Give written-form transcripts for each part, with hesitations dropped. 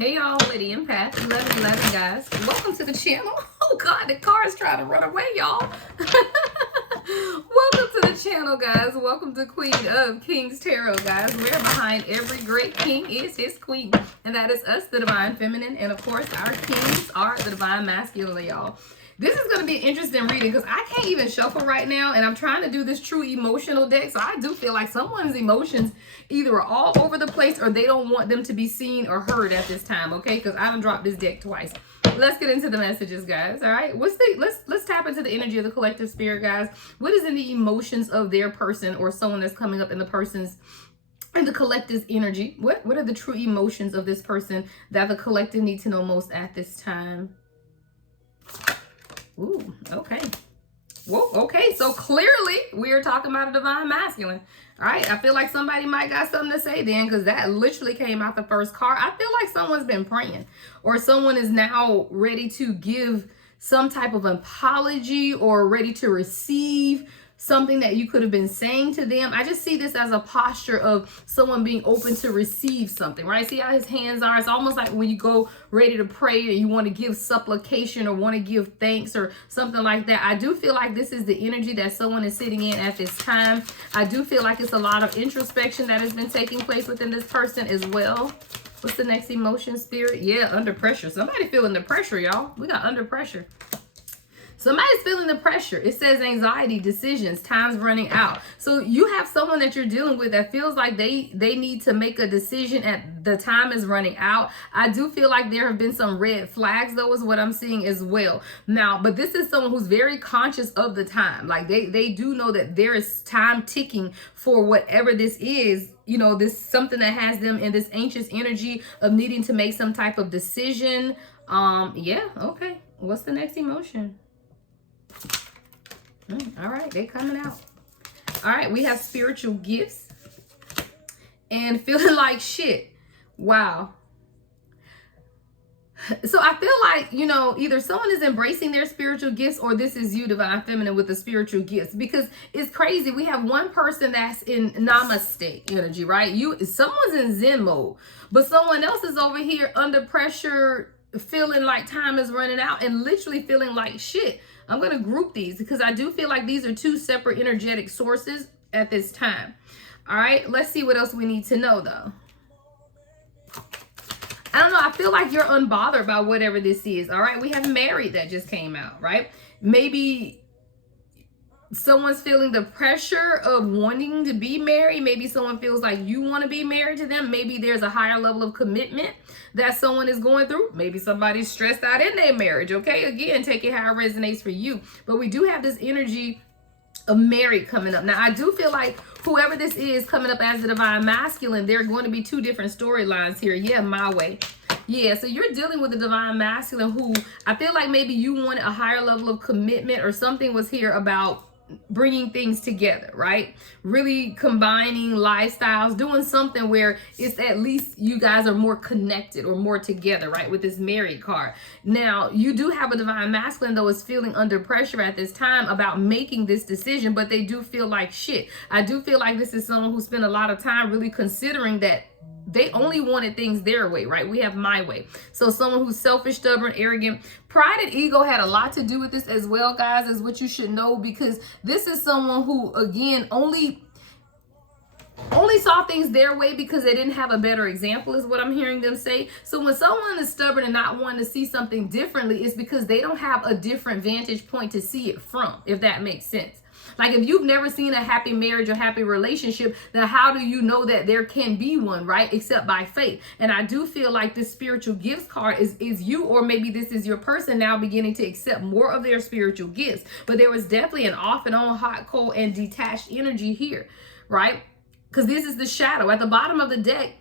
Hey y'all, Lady Empath, 1111 guys. Welcome to the channel. Oh God, the car is trying to run away, y'all. Welcome to the channel, guys. Welcome to Queen of Kings Tarot, guys. Where behind every great king is his queen. And that is us, the Divine Feminine. And of course, our kings are the Divine Masculine, y'all. This is going to be an interesting reading because I can't even shuffle right now, and I'm trying to do this true emotional deck, so I do feel like someone's emotions either are all over the place or they don't want them to be seen or heard at this time, okay? Because I done dropped this deck twice. Let's get into the messages, guys, all right? Let's tap into the energy of the collective spirit, guys. What is in the emotions of their person or someone that's coming up in the person's and the collective's energy? What are the true emotions of this person that the collective need to know most at this time? Ooh, okay. Whoa, okay. So clearly we are talking about a divine masculine. All right. I feel like somebody might got something to say then, because that literally came out the first card. I feel like someone's been praying, or someone is now ready to give some type of apology or ready to receive something that you could have been saying to them. I just see this as a posture of someone being open to receive something, right? See how his hands are? It's almost like when you go ready to pray and you want to give supplication or want to give thanks or something like that. I do feel like this is the energy that someone is sitting in at this time. I do feel like it's a lot of introspection that has been taking place within this person as well. What's the next emotion, spirit? Yeah, under pressure. Somebody feeling the pressure, y'all. We got under pressure. Somebody's feeling the pressure. It says anxiety, decisions, time's running out. So you have someone that you're dealing with that feels like they need to make a decision and the time is running out. I do feel like there have been some red flags, though, is what I'm seeing as well. Now, but this is someone who's very conscious of the time. Like they do know that there is time ticking for whatever this is. You know, this something that has them in this anxious energy of needing to make some type of decision. Yeah, okay. What's the next emotion? All right, they coming out. All right, we have spiritual gifts and feeling like shit. Wow. So I feel like, you know, either someone is embracing their spiritual gifts or this is you, Divine Feminine, with the spiritual gifts, because it's crazy. We have one person that's in namaste energy, right? Someone's in Zen mode, but someone else is over here under pressure, feeling like time is running out and literally feeling like shit. I'm going to group these because I do feel like these are two separate energetic sources at this time. All right, let's see what else we need to know, though. I don't know. I feel like you're unbothered by whatever this is. All right, we have married that just came out, right? Maybe someone's feeling the pressure of wanting to be married. Maybe someone feels like you want to be married to them. Maybe there's a higher level of commitment that someone is going through. Maybe somebody's stressed out in their marriage. Okay, again, take it how it resonates for you. But we do have this energy of married coming up. Now, I do feel like whoever this is coming up as the Divine Masculine, there are going to be two different storylines here. Yeah, my way. Yeah, so you're dealing with the Divine Masculine who I feel like maybe you wanted a higher level of commitment or something was here about bringing things together, right? Really combining lifestyles, doing something where it's at least you guys are more connected or more together, right? With this married card. Now, you do have a Divine Masculine, though, is feeling under pressure at this time about making this decision, but they do feel like shit. I do feel like this is someone who spent a lot of time really considering that they only wanted things their way, right? We have my way. So someone who's selfish, stubborn, arrogant. Pride and ego had a lot to do with this as well, guys, is what you should know, because this is someone who, again, only saw things their way because they didn't have a better example, is what I'm hearing them say. So when someone is stubborn and not wanting to see something differently, it's because they don't have a different vantage point to see it from, if that makes sense. Like if you've never seen a happy marriage or happy relationship, then how do you know that there can be one, right? Except by faith. And I do feel like this spiritual gifts card is you, or maybe this is your person now beginning to accept more of their spiritual gifts. But there was definitely an off and on, hot, cold, and detached energy here, right? Because this is the shadow. At the bottom of the deck,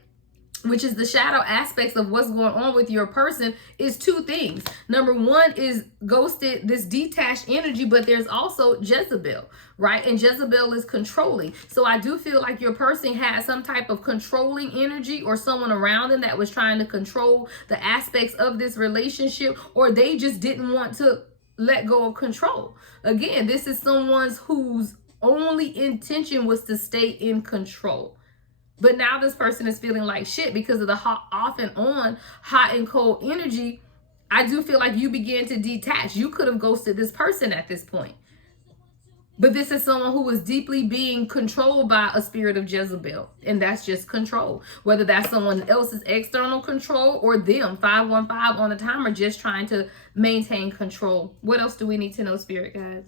which is the shadow aspects of what's going on with your person, is two things. Number one is ghosted, this detached energy, but there's also Jezebel, right? And Jezebel is controlling. So I do feel like your person had some type of controlling energy or someone around them that was trying to control the aspects of this relationship, or they just didn't want to let go of control. Again, this is someone's whose only intention was to stay in control. But now this person is feeling like shit because of the off and on, hot and cold energy. I do feel like you began to detach. You could have ghosted this person at this point. But this is someone who was deeply being controlled by a spirit of Jezebel. And that's just control. Whether that's someone else's external control or them, 515 on the timer, just trying to maintain control. What else do we need to know, spirit guides?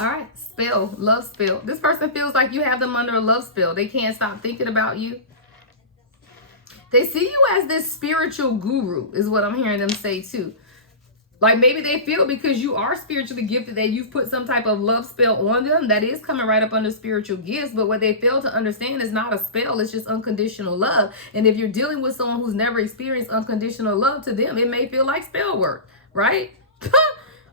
All right, spell, love spell. This person feels like you have them under a love spell. They can't stop thinking about you. They see you as this spiritual guru, is what I'm hearing them say too. Like maybe they feel because you are spiritually gifted that you've put some type of love spell on them. That is coming right up under spiritual gifts. But what they fail to understand is not a spell. It's just unconditional love. And if you're dealing with someone who's never experienced unconditional love, to them, it may feel like spell work, right?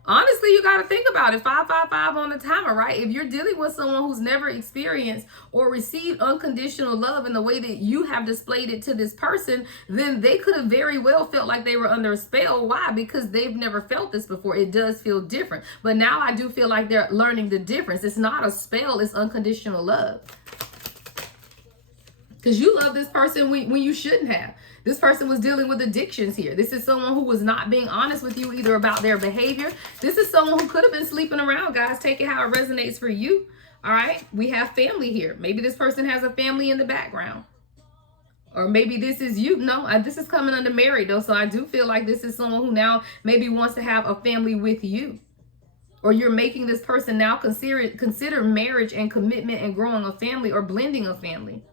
Honestly, you got to think about it. 555 on the timer, right? If you're dealing with someone who's never experienced or received unconditional love in the way that you have displayed it to this person, then they could have very well felt like they were under a spell. Why? Because they've never felt this before. It does feel different. But now I do feel like they're learning the difference. It's not a spell. It's unconditional love. Because you love this person when you shouldn't have. This person was dealing with addictions here. This is someone who was not being honest with you either about their behavior. This is someone who could have been sleeping around, guys. Take it how it resonates for you. All right. We have family here. Maybe this person has a family in the background. Or maybe this is you. No, this is coming under married though. So I do feel like this is someone who now maybe wants to have a family with you. Or you're making this person now consider marriage and commitment and growing a family or blending a family.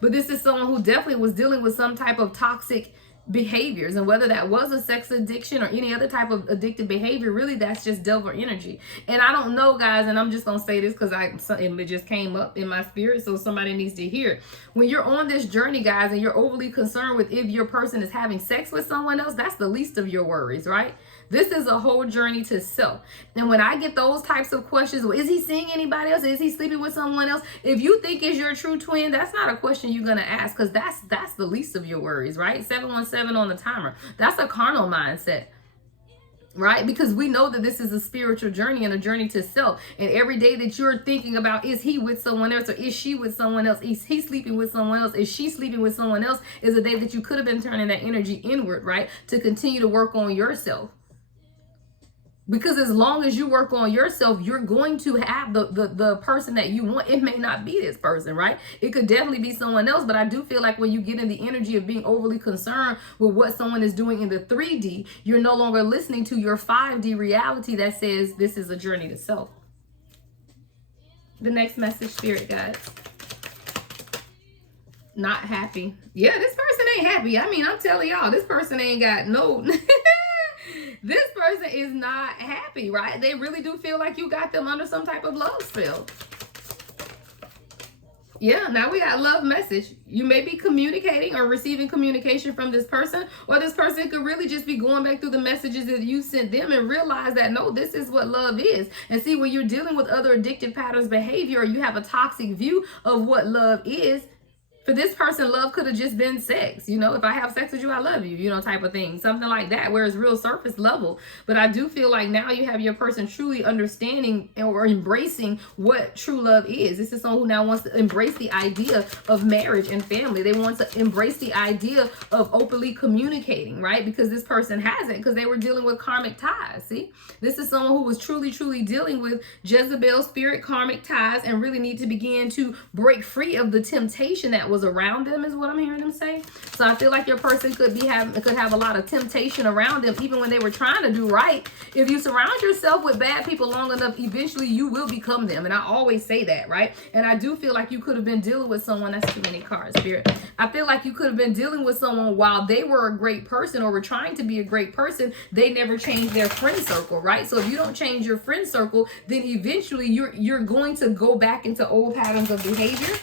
But this is someone who definitely was dealing with some type of toxic behaviors, and whether that was a sex addiction or any other type of addictive behavior, really that's just devil energy. And I don't know, guys, and I'm just gonna say this because it just came up in my spirit, so somebody needs to hear it. When you're on this journey, guys, and you're overly concerned with if your person is having sex with someone else, that's the least of your worries, right? This is a whole journey to self. And when I get those types of questions, well, is he seeing anybody else? Is he sleeping with someone else? If you think it's your true twin, that's not a question you're going to ask, because that's the least of your worries, right? 717 on the timer. That's a carnal mindset, right? Because we know that this is a spiritual journey and a journey to self. And every day that you're thinking about, is he with someone else or is she with someone else? Is he sleeping with someone else? Is she sleeping with someone else? Is a day that you could have been turning that energy inward, right? To continue to work on yourself. Because as long as you work on yourself, you're going to have the person that you want. It may not be this person, right? It could definitely be someone else. But I do feel like when you get in the energy of being overly concerned with what someone is doing in the 3D, you're no longer listening to your 5D reality that says this is a journey to self. The next message, spirit guides. Not happy. Yeah, this person ain't happy. I mean, I'm telling y'all, this person ain't got no... This person is not happy, right? They really do feel like you got them under some type of love spell. Yeah, now we got love message. You may be communicating or receiving communication from this person, or this person could really just be going back through the messages that you sent them and realize that, no, this is what love is. And see, when you're dealing with other addictive patterns, behavior, or you have a toxic view of what love is, for this person, love could have just been sex. You know, if I have sex with you, I love you, you know, type of thing. Something like that, where it's real surface level. But I do feel like now you have your person truly understanding or embracing what true love is. This is someone who now wants to embrace the idea of marriage and family. They want to embrace the idea of openly communicating, right? Because this person hasn't, because they were dealing with karmic ties. See, this is someone who was truly dealing with Jezebel spirit karmic ties and really need to begin to break free of the temptation that was around them, is what I'm hearing them say. So I feel like your person could have a lot of temptation around them, even when they were trying to do right. If you surround yourself with bad people long enough, eventually you will become them. And I always say that, right? And I do feel like you could have been dealing with someone. That's too many cards, spirit. I feel like you could have been dealing with someone while they were a great person or were trying to be a great person. They never changed their friend circle, right? So if you don't change your friend circle, then eventually you're going to go back into old patterns of behavior.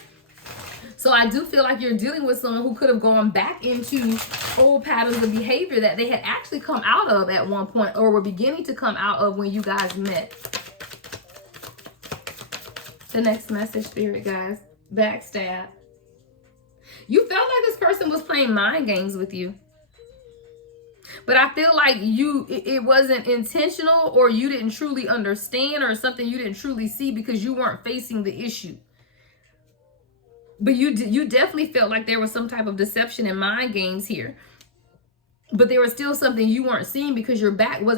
So I do feel like you're dealing with someone who could have gone back into old patterns of behavior that they had actually come out of at one point, or were beginning to come out of when you guys met. The next message, spirit guys. Backstab. You felt like this person was playing mind games with you. But I feel like it wasn't intentional, or you didn't truly understand, or something you didn't truly see because you weren't facing the issue. But you definitely felt like there was some type of deception and mind games here. But there was still something you weren't seeing because your back was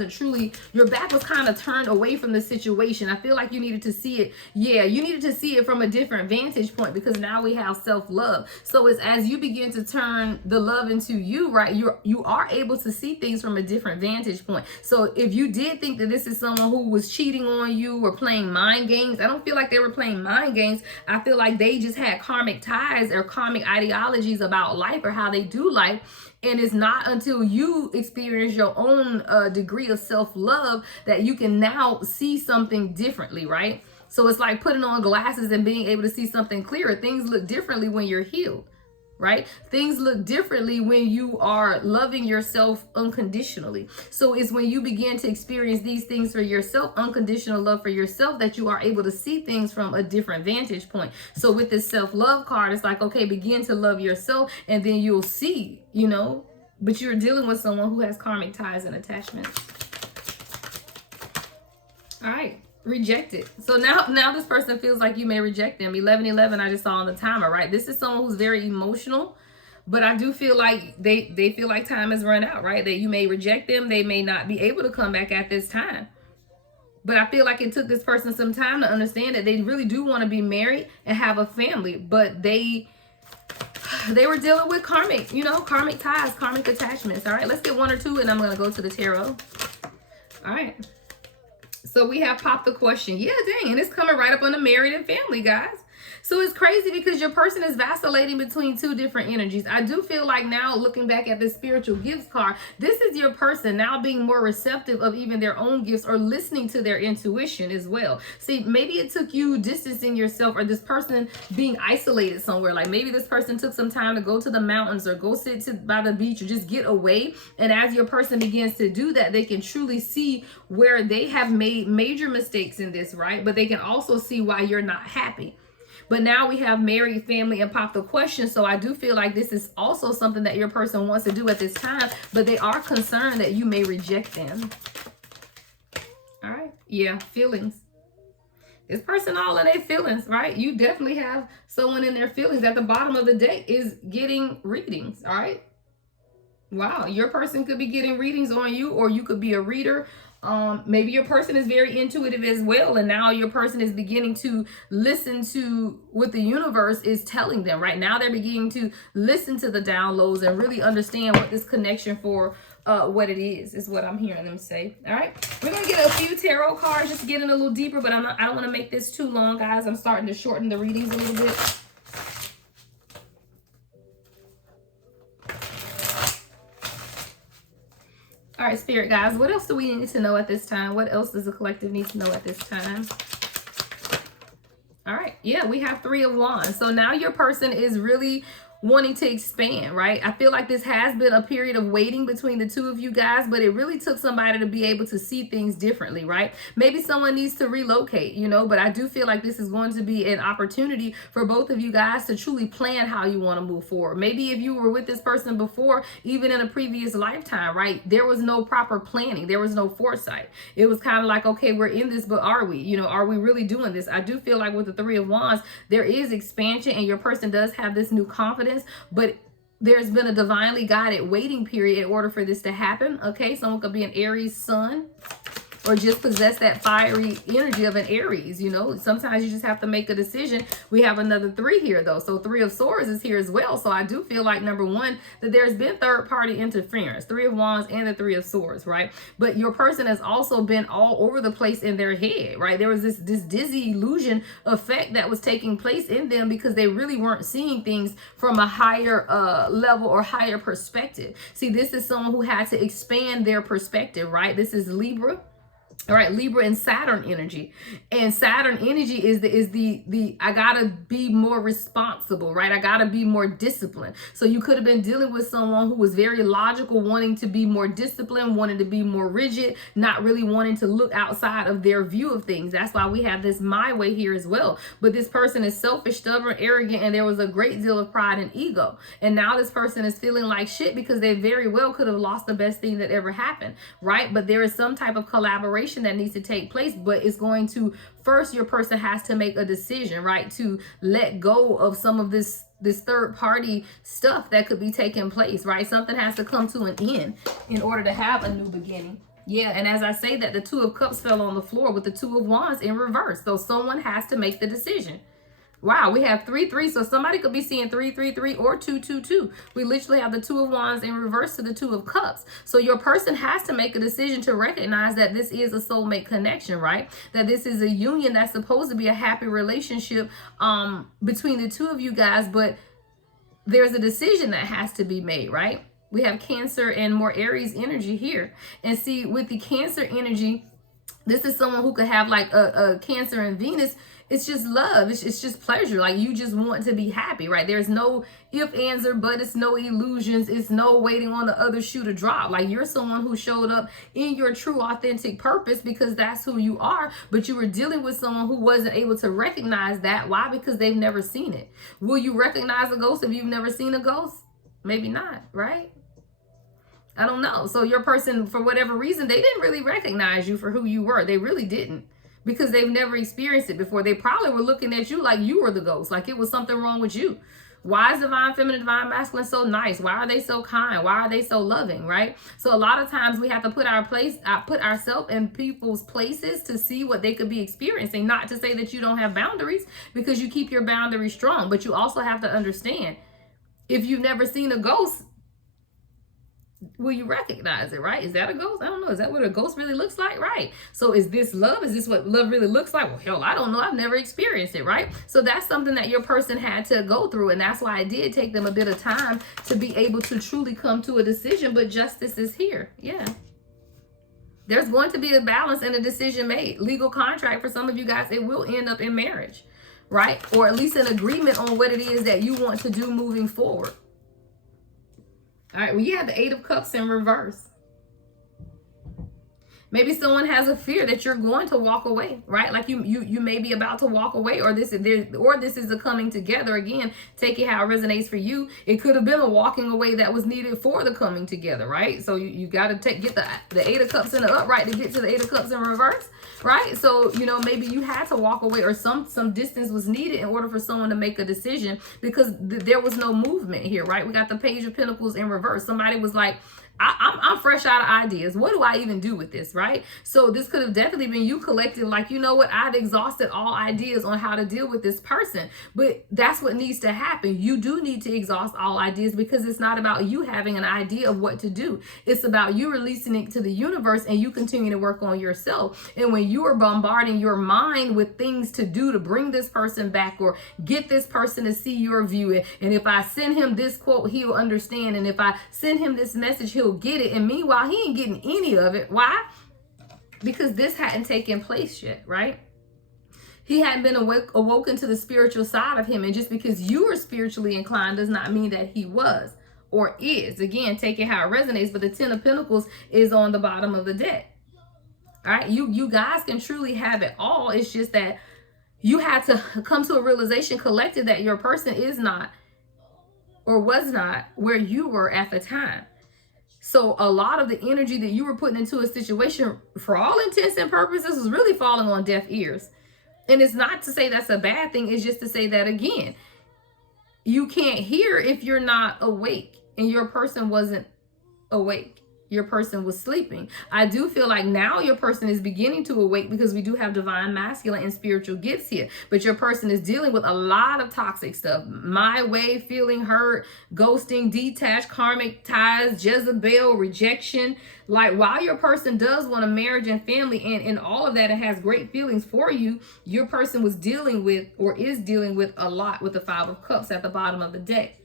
kind of turned away from the situation. I feel like you needed to see it. Yeah, you needed to see it from a different vantage point, because now we have self-love. So it's as you begin to turn the love into you, right? You are able to see things from a different vantage point. So if you did think that this is someone who was cheating on you or playing mind games, I don't feel like they were playing mind games. I feel like they just had karmic ties or karmic ideologies about life or how they do life. And it's not until you experience your own degree of self-love that you can now see something differently, right? So it's like putting on glasses and being able to see something clearer. Things look differently when you're healed, right? Things look differently when you are loving yourself unconditionally. So it's when you begin to experience these things for yourself, unconditional love for yourself, that you are able to see things from a different vantage point. So with this self-love card, it's like, okay, begin to love yourself, and then you'll see, but you're dealing with someone who has karmic ties and attachments. All right. Rejected. So now this person feels like you may reject them. 1111 I just saw on the timer, right? This is someone who's very emotional, but I do feel like they feel like time has run out, right? That you may reject them. They may not be able to come back at this time. But I feel like it took this person some time to understand that they really do want to be married and have a family, but they were dealing with karmic ties, karmic attachments. All right, let's get one or two, and I'm going to go to the tarot. All right. So we have popped the question. Yeah, dang. And it's coming right up on the married and family, guys. So it's crazy because your person is vacillating between two different energies. I do feel like now, looking back at this spiritual gifts card, this is your person now being more receptive of even their own gifts, or listening to their intuition as well. See, maybe it took you distancing yourself, or this person being isolated somewhere. Like maybe this person took some time to go to the mountains or go sit by the beach or just get away. And as your person begins to do that, they can truly see where they have made major mistakes in this, right? But they can also see why you're not happy. But now we have married, family, and pop the question. So I do feel like this is also something that your person wants to do at this time, but they are concerned that you may reject them. All right. Yeah. Feelings. This person all in their feelings, right? You definitely have someone in their feelings. At the bottom of the deck is getting readings. All right. Wow. Your person could be getting readings on you, or you could be a reader. Maybe your person is very intuitive as well, and now your person is beginning to listen to what the universe is telling them. Right now they're beginning to listen to the downloads and really understand what this connection for what it is what I'm hearing them say. All right, we're gonna get a few tarot cards, just getting a little deeper, but I don't want to make this too long, guys. I'm starting to shorten the readings a little bit. All right, Spirit guys, what else do we need to know at this time? What else does the collective need to know at this time? All right, yeah, we have 3 of Wands. So now your person is really wanting to expand, right? I feel like this has been a period of waiting between the two of you guys, but it really took somebody to be able to see things differently, right? Maybe someone needs to relocate, but I do feel like this is going to be an opportunity for both of you guys to truly plan how you want to move forward. Maybe if you were with this person before, even in a previous lifetime, right? There was no proper planning. There was no foresight. It was kind of like, okay, we're in this, but are we? Are we really doing this? I do feel like with the 3 of Wands, there is expansion, and your person does have this new confidence, but there's been a divinely guided waiting period in order for this to happen. Okay, someone could be an Aries sun, or just possess that fiery energy of an Aries. Sometimes you just have to make a decision. We have another 3 here though, so 3 of Swords is here as well. So I do feel like, number one, that there's been third party interference, 3 of Wands and the 3 of Swords, right? But your person has also been all over the place in their head, right? There was this dizzy illusion effect that was taking place in them because they really weren't seeing things from a higher level or higher perspective. See, this is someone who had to expand their perspective, right? This is Libra. All right, Libra and Saturn energy. And Saturn energy is the I gotta be more responsible, right? I gotta be more disciplined. So you could have been dealing with someone who was very logical, wanting to be more disciplined, wanting to be more rigid, not really wanting to look outside of their view of things. That's why we have this my way here as well. But this person is selfish, stubborn, arrogant, and there was a great deal of pride and ego. And now this person is feeling like shit because they very well could have lost the best thing that ever happened, right? But there is some type of collaboration that needs to take place, but it's going to, first your person has to make a decision, right, to let go of some of this third party stuff that could be taking place, right? Something has to come to an end in order to have a new beginning. Yeah, and as I say that, the Two of Cups fell on the floor with the Two of Wands in reverse. So someone has to make the decision. Wow, we have 3-3, so somebody could be seeing 3-3-3 or 2-2-2. We literally have the Two of Wands in reverse to the Two of Cups. So your person has to make a decision to recognize that this is a soulmate connection, right? That this is a union that's supposed to be a happy relationship between the two of you guys, but there's a decision that has to be made, right? We have Cancer and more Aries energy here. And see, with the Cancer energy, this is someone who could have like a Cancer and Venus. It's just love. It's just pleasure. Like you just want to be happy, right? There's no if, ands, or but. It's no illusions. It's no waiting on the other shoe to drop. Like you're someone who showed up in your true authentic purpose because that's who you are. But you were dealing with someone who wasn't able to recognize that. Why? Because they've never seen it. Will you recognize a ghost if you've never seen a ghost? Maybe not, right? I don't know. So your person, for whatever reason, they didn't really recognize you for who you were. They really didn't. Because they've never experienced it before. They probably were looking at you like you were the ghost, like it was something wrong with you. Why is divine feminine, divine masculine so nice? Why are they so kind? Why are they so loving, right? So a lot of times we have to put ourselves in people's places to see what they could be experiencing. Not to say that you don't have boundaries, because you keep your boundaries strong, but you also have to understand, if you've never seen a ghost, will you recognize it, right? Is that a ghost? I don't know. Is that what a ghost really looks like? Right. So is this love? Is this what love really looks like? Well, hell, I don't know. I've never experienced it, right? So that's something that your person had to go through. And that's why it did take them a bit of time to be able to truly come to a decision. But justice is here. Yeah. There's going to be a balance and a decision made. Legal contract for some of you guys, it will end up in marriage, right? Or at least an agreement on what it is that you want to do moving forward. All right, well, you have the Eight of Cups in reverse. Maybe someone has a fear that you're going to walk away, right? Like you may be about to walk away, or this is a coming together. Again, take it how it resonates for you. It could have been a walking away that was needed for the coming together, right? So you got to get the Eight of Cups in the upright to get to the Eight of Cups in reverse, right? So, you know, maybe you had to walk away, or some distance was needed in order for someone to make a decision, because there was no movement here, right? We got the Page of Pentacles in reverse. Somebody was like, I'm fresh out of ideas. What do I even do with this, right? So this could have definitely been you collective, like, you know what, I've exhausted all ideas on how to deal with this person. But that's what needs to happen. You do need to exhaust all ideas, because it's not about you having an idea of what to do. It's about you releasing it to the universe and you continue to work on yourself. And when you are bombarding your mind with things to do to bring this person back, or get this person to see your view, and if I send him this quote, he'll understand, and if I send him this message, he'll get it. And meanwhile, he ain't getting any of it. Why? Because this hadn't taken place yet, right? He hadn't been awoken to the spiritual side of him. And just because you are spiritually inclined does not mean that he was or is. Again, take it how it resonates. But the Ten of Pentacles is on the bottom of the deck. All right, you guys can truly have it all. It's just that you had to come to a realization collective that your person is not, or was not, where you were at the time. So a lot of the energy that you were putting into a situation, for all intents and purposes, was really falling on deaf ears. And it's not to say that's a bad thing. It's just to say that, again, you can't hear if you're not awake, and your person wasn't awake. Your person was sleeping. I do feel like now your person is beginning to awake, because we do have divine masculine and spiritual gifts here. But your person is dealing with a lot of toxic stuff. My way, feeling hurt, ghosting, detached, karmic ties, Jezebel, rejection. Like, while your person does want a marriage and family, and all of that, it has great feelings for you, your person was dealing with, or is dealing with, a lot with the Five of Cups at the bottom of the deck.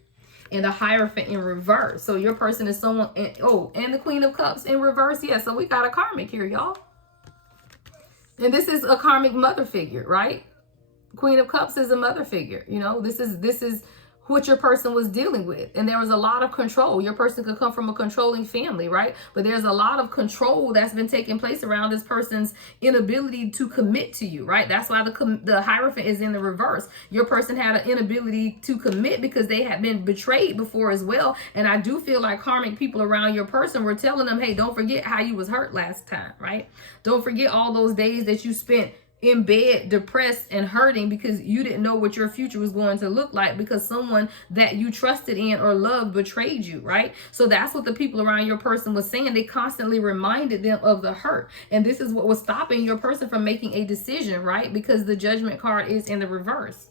And the Hierophant in reverse. So your person is someone, and the Queen of Cups in reverse. Yeah, so we got a karmic here, y'all. And this is a karmic mother figure, right? Queen of Cups is a mother figure. You know, this is what your person was dealing with. And there was a lot of control. Your person could come from a controlling family, right? But there's a lot of control that's been taking place around this person's inability to commit to you, right? That's why the Hierophant is in the reverse. Your person had an inability to commit because they had been betrayed before as well. And I do feel like karmic people around your person were telling them, hey, don't forget how you was hurt last time, right? Don't forget all those days that you spent in bed depressed and hurting because you didn't know what your future was going to look like because someone that you trusted in or loved betrayed you, right? So that's what the people around your person was saying. They constantly reminded them of the hurt, and this is what was stopping your person from making a decision, right? Because the Judgment card is in the reverse.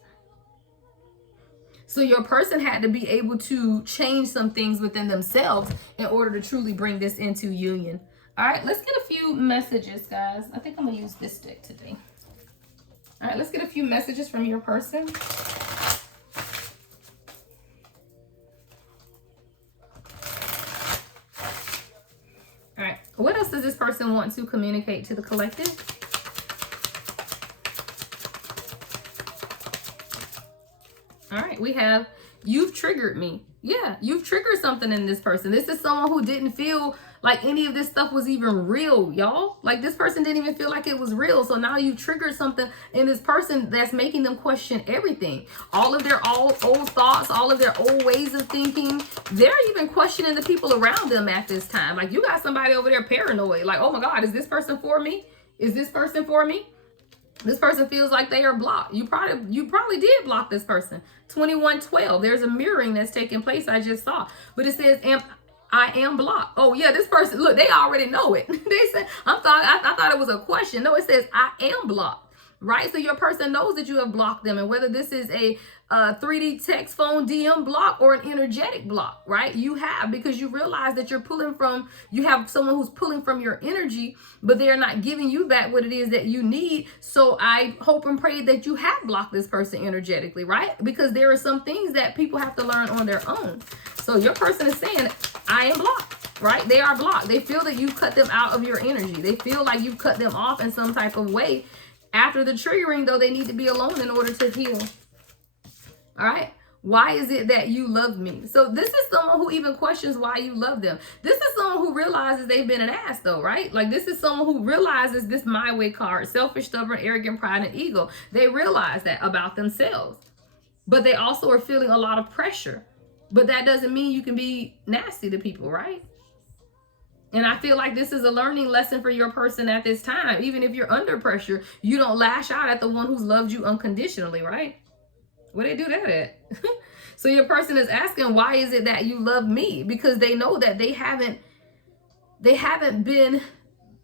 So your person had to be able to change some things within themselves in order to truly bring this into union. All right, let's get a few messages, guys. I think I'm gonna use this deck today. All right, let's get a few messages from your person. All right, what else does this person want to communicate to the collective? All right, we have, you've triggered me. Yeah, you've triggered something in this person. This is someone who didn't feel like any of this stuff was even real, y'all. Like this person didn't even feel like it was real. So now you triggered something in this person that's making them question everything. All of their old thoughts, all of their old ways of thinking. They're even questioning the people around them at this time. Like you got somebody over there paranoid. Like, oh my God, is this person for me? Is this person for me? This person feels like they are blocked. You probably did block this person. 2112. There's a mirroring that's taking place. I just saw. But it says, I am blocked. Oh yeah, this person, look, they already know it. They said, I thought it was a question. No, it says I am blocked, right? So your person knows that you have blocked them, and whether this is a 3D text, phone, DM block or an energetic block, right? You have, because you realize that you have someone who's pulling from your energy, but they're not giving you back what it is that you need. So I hope and pray that you have blocked this person energetically, right? Because there are some things that people have to learn on their own. So your person is saying, I am blocked, right? They are blocked. They feel that you've cut them out of your energy. They feel like you've cut them off in some type of way. After the triggering, though, they need to be alone in order to heal. All right. Why is it that you love me? So this is someone who even questions why you love them. This is someone who realizes they've been an ass though, right? Like this is someone who realizes this my way card, selfish, stubborn, arrogant, pride, and ego. They realize that about themselves, but they also are feeling a lot of pressure. But that doesn't mean you can be nasty to people, right? And I feel like this is a learning lesson for your person at this time. Even if you're under pressure, you don't lash out at the one who's loved you unconditionally, right? Where they do that at? So your person is asking, why is it that you love me? Because they know that they haven't been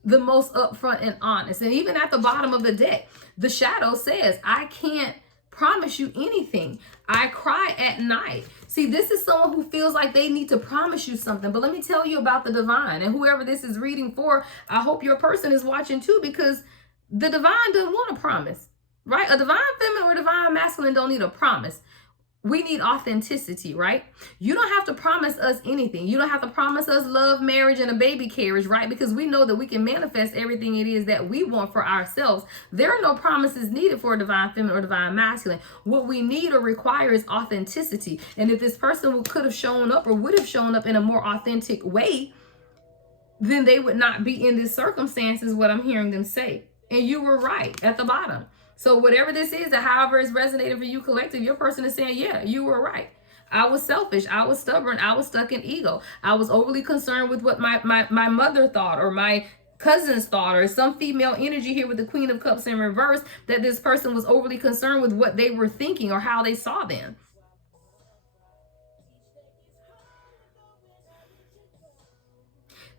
the most upfront and honest. And even at the bottom of the deck, the shadow says, I can't promise you anything. I cry at night. See, this is someone who feels like they need to promise you something. But let me tell you about the divine. And whoever this is reading for, I hope your person is watching too, because the divine doesn't want a promise, right? A divine feminine or divine masculine don't need a promise. We need authenticity, right? You don't have to promise us anything. You don't have to promise us love, marriage, and a baby carriage, right? Because we know that we can manifest everything it is that we want for ourselves. There are no promises needed for a divine feminine or divine masculine. What we need or require is authenticity. And if this person could have shown up or would have shown up in a more authentic way, then they would not be in this circumstance, is what I'm hearing them say. And you were right at the bottom. So whatever this is, that however is resonating for you collective, your person is saying, yeah, you were right. I was selfish. I was stubborn. I was stuck in ego. I was overly concerned with what my mother thought or my cousins thought, or some female energy here with the Queen of Cups in reverse, that this person was overly concerned with what they were thinking or how they saw them.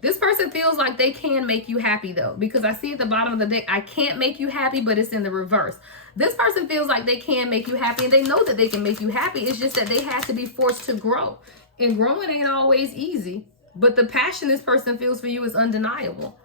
This person feels like they can make you happy though, because I see at the bottom of the deck, I can't make you happy, but it's in the reverse. This person feels like they can make you happy, and they know that they can make you happy. It's just that they have to be forced to grow. And growing ain't always easy, but the passion this person feels for you is undeniable.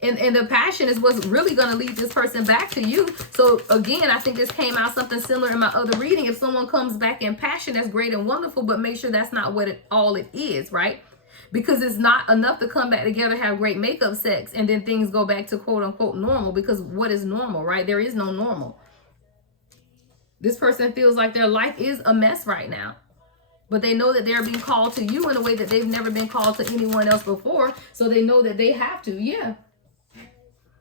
And the passion is what's really going to lead this person back to you. So again, I think this came out something similar in my other reading. If someone comes back in passion, that's great and wonderful, but make sure that's not what all it is, right? Because it's not enough to come back together, have great makeup sex, and then things go back to quote unquote normal. Because what is normal, right? There is no normal. This person feels like their life is a mess right now. But they know that they're being called to you in a way that they've never been called to anyone else before. So they know that they have to. Yeah.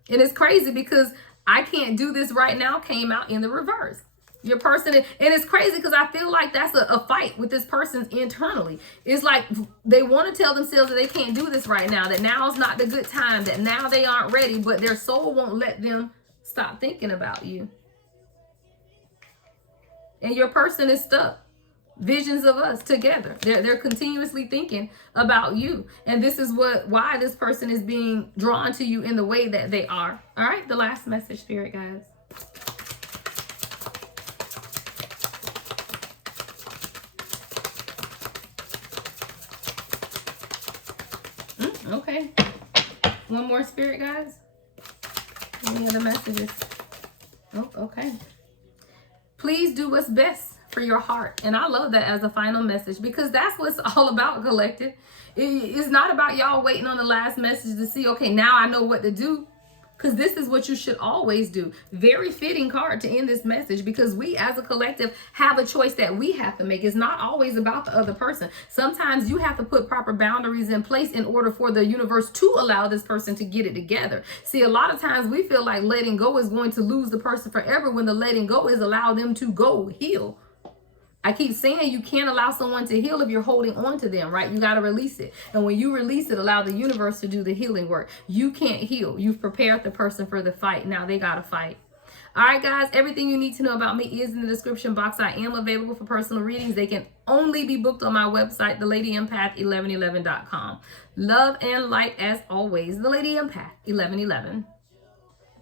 And it's crazy because I can't do this right now came out in the reverse. Your person, and it's crazy because I feel like that's a fight with this person's internally. It's like they want to tell themselves that they can't do this right now, that now's not the good time, that now they aren't ready, but their soul won't let them stop thinking about you. And your person is stuck. Visions of us together. They're continuously thinking about you. And this is why this person is being drawn to you in the way that they are. All right, the last message, Spirit guys. Okay. One more, Spirit guys. Any other messages? Oh, okay. Please do what's best for your heart. And I love that as a final message, because that's what's all about, collective. It's not about y'all waiting on the last message to see, okay, now I know what to do. Because this is what you should always do. Very fitting card to end this message, because we as a collective have a choice that we have to make. It's not always about the other person. Sometimes you have to put proper boundaries in place in order for the universe to allow this person to get it together. See, a lot of times we feel like letting go is going to lose the person forever, when the letting go is allow them to go heal. I keep saying you can't allow someone to heal if you're holding on to them, right? You got to release it. And when you release it, allow the universe to do the healing work. You can't heal. You've prepared the person for the fight. Now they got to fight. All right, guys, everything you need to know about me is in the description box. I am available for personal readings. They can only be booked on my website, thelady1111.com. Love and light as always, The Lady Empath 1111.